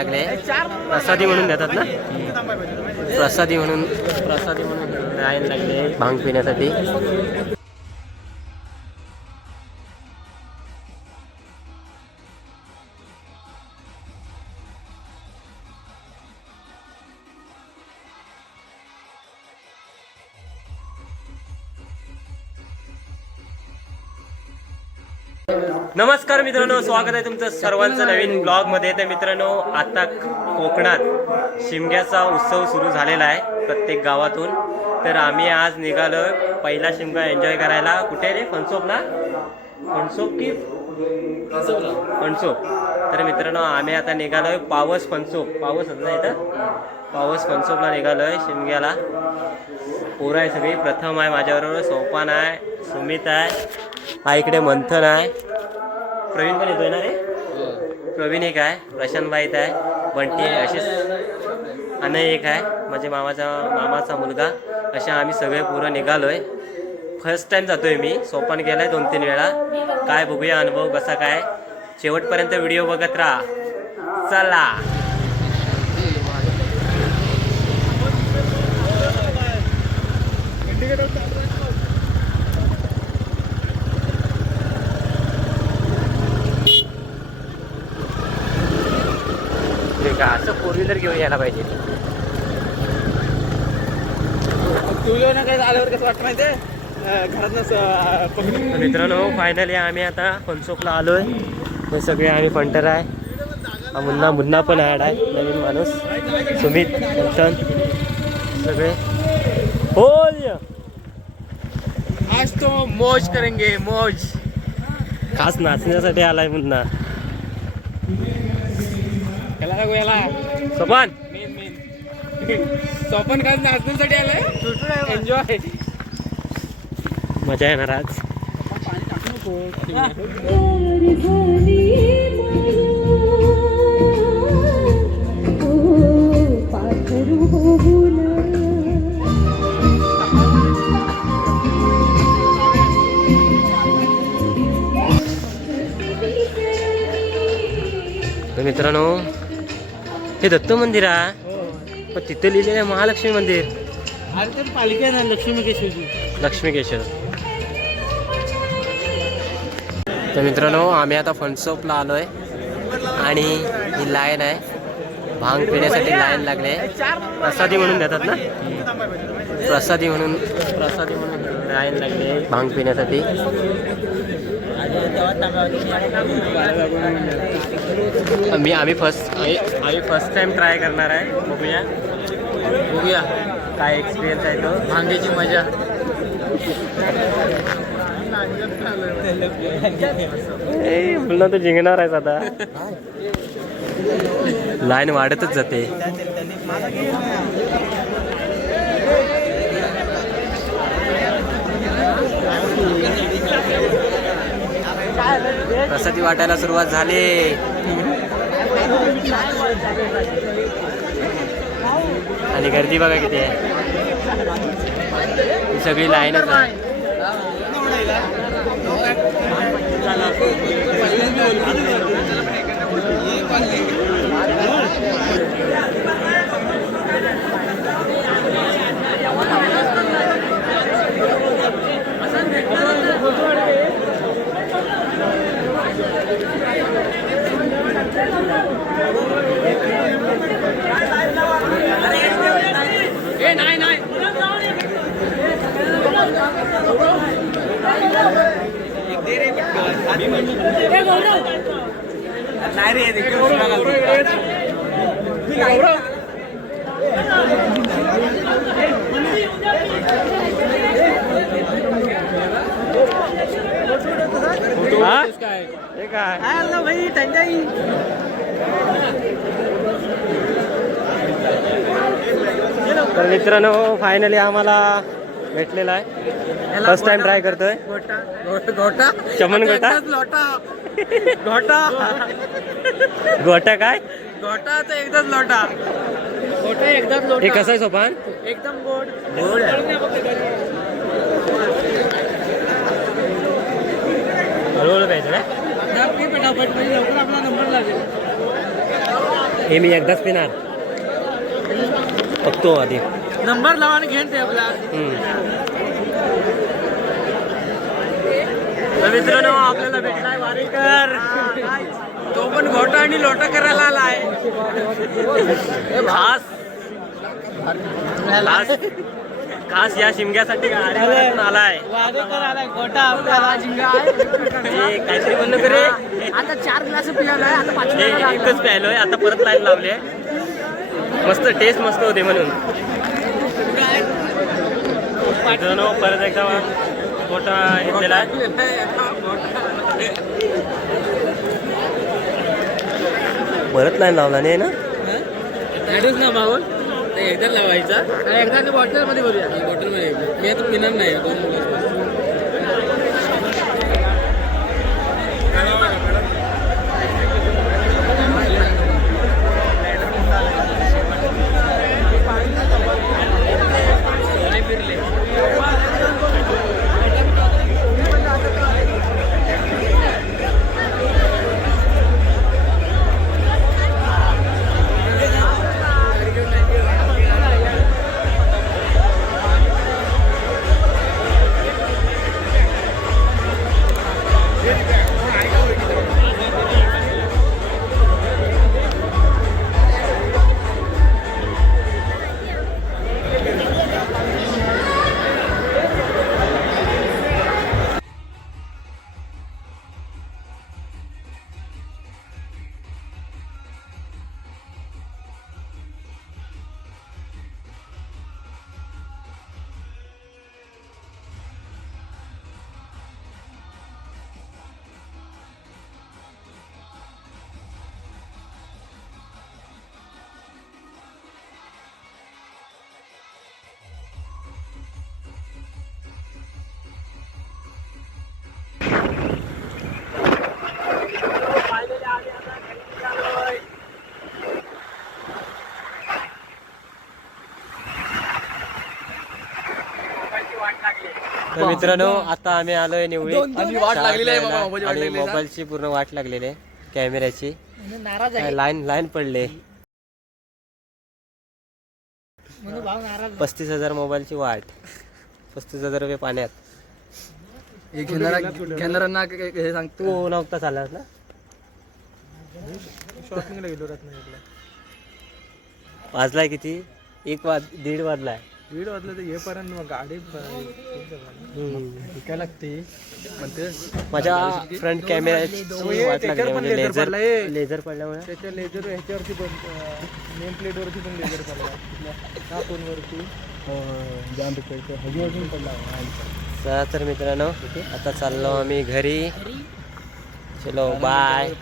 लागले. प्रसादी म्हणून देतात ना, प्रसादी म्हणून लाईन लागले भांग पिण्यासाठी. नमस्कार मित्रांनो, स्वागत आहे तुमचं सर्वांचं नवीन ब्लॉग मध्ये. तर मित्रांनो, आता कोकणात शिमग्याचा उत्सव सुरू झालेला आहे प्रत्येक गावातून. तर आम्ही आज निघालो पहिला शिमगा एन्जॉय करायला. कुठे रे? फणसोपला. फणसोप की फणसोप. तर मित्रांनो, आम्ही आता निघालोय पावस फणसोप. पावस होत ना इथं, पावस फणसोपला निघालोय शिमग्याला. पोरं आहे सगळी. प्रथम आहे माझ्याबरोबर, सोपान आहे, सुमित आहे, हा इकडे मंथन आहे, प्रवीण पण येतोय ना रे. प्रवीण एक आहे, प्रशांत भाईत आहे, बंटी आहे, असेच अनय एक आहे, माझे मामाचा मुलगा. अशा आम्ही सगळे पुरं निघालोय. फर्स्ट टाइम जातोय मी. सोपान गेलाय 2-3 वेळा. काय बघूया अनुभव कसा काय. शेवटपर्यंत व्हिडिओ बघत राहा. चला. असं 4 व्हीलर घेऊन यायला पाहिजे. ना काय आल्यावर कसं वाटतं माहिती घरात. मित्रांनो, फायनली आम्ही आता फणसोपला आलोय. हे सगळे आम्ही फंटर आहे. मुन्ना पण ॲड आहे, नवीन माणूस. सुमित, मंथन सगळे. बोल. आज तो मौज करेंगे, मौज. खास नाचण्यासाठी आलाय मुन्ना. सोपान सोपन खास नाचण्यासाठी आलाय. एन्जॉय. मजा येणार आज. तर मित्रांनो, हे दत्त मंदिर आहे, पण तिथे लिहिलेलं आहे महालक्ष्मी मंदिर. अरे ते पालिका ना लक्ष्मीकेश्वर. तर मित्रांनो, आम्ही आता फणसोपला आलोय आणि ही लाईन आहे भांग पिण्यासाठी. लाईन लागले. प्रसादी म्हणून देतात ना, प्रसादी म्हणून लाईन लागले भांग पिण्यासाठी. आम्ही फर्स्ट टाइम ट्राय करणार आहे. बघूया काय एक्सपिरियन्स आहे तो. भांग्याची मजा. मुलं तर जिंकणार आहेस आता. लाईन वाढतच जाते. प्रसादी वाटायला सुरुवात झाली. आणि गर्दी बघा किती आहे. ही सगळी लाईनच आहे. तर मित्रांनो, फायनली आम्हाला भेटलेला आहे. फर्स्ट टाइम ट्राय करतोय. चमन गोटा. गोटा काय? गोटा तर एकदाच लोटा. गोटा एकदाच लोटा. हे कसं आहे सोपान? एकदम गोड. हळूहळू प्यायचं काय? पटापट म्हणजे लवकर आपला नंबर लागेल. हे मी एकदाच पिणार बघतो आधी. नंबर लावा आणि घेऊन ठेवला. तर मित्रांनो आपल्याला भेटलाय वारीकर. तो पण घोटा आणि लोटा करायला आलाय. खास खास खास या शिमग्यासाठी आल्यावरून आलाय. वारेकर आलाय घोटा आपल्याला जिंगा आहे. हे काहीतरी म्हणलं करे. आता 4 ग्लास पियालाय. आता 5 हे एकच प्यायलोय आता परत लाईन लावले. मस्त टेस्ट मस्त होते म्हणून मित्रांनो परत एकदा मोठा घेतलेला आहे. परत लाईन लावला नाही ना. ऍडच ना भाऊ ते एकदा लावायचा. एकदा बॉटल मध्ये भरूया. बॉटल मध्ये मी आता पिणार नाही. 2 ग्लास. तर मित्रांनो आता आम्ही आलोय निवळी. वाट लागलेली आहे बाबा, मोबाईलची वाट आणि लागलेली आहे. मोबाईलची पूर्ण वाट लागलेली आहे कॅमेऱ्याची. नाराज आहे लाईन पडले. म्हणून भाव नाराज. 35,000 मोबाईलची वाट. 35,000 रुपये पाण्यात. घेणाऱ्यांना हे सांगतो. तू नव्हता चाललास ना. शॉपिंगला गेलो रत्नागिरीला. वाजलाय किती? 1:30 वाजलाय. 1:30 वाजलं तर येईपर्यंत मग गाडी विकायला लागते. म्हणते माझ्या फ्रंट कॅमेऱ्याची वाट लागली म्हणजे लेझर पडल्यामुळे. त्याच्या लेजर ह्याच्यावरती पण नेम प्लेटवरती पण लेजर पडला. हा फोनवरती जाम ह्याच्यावरती पडला. चला तर मित्रांनो आता चाललो आम्ही घरी. चलो बाय.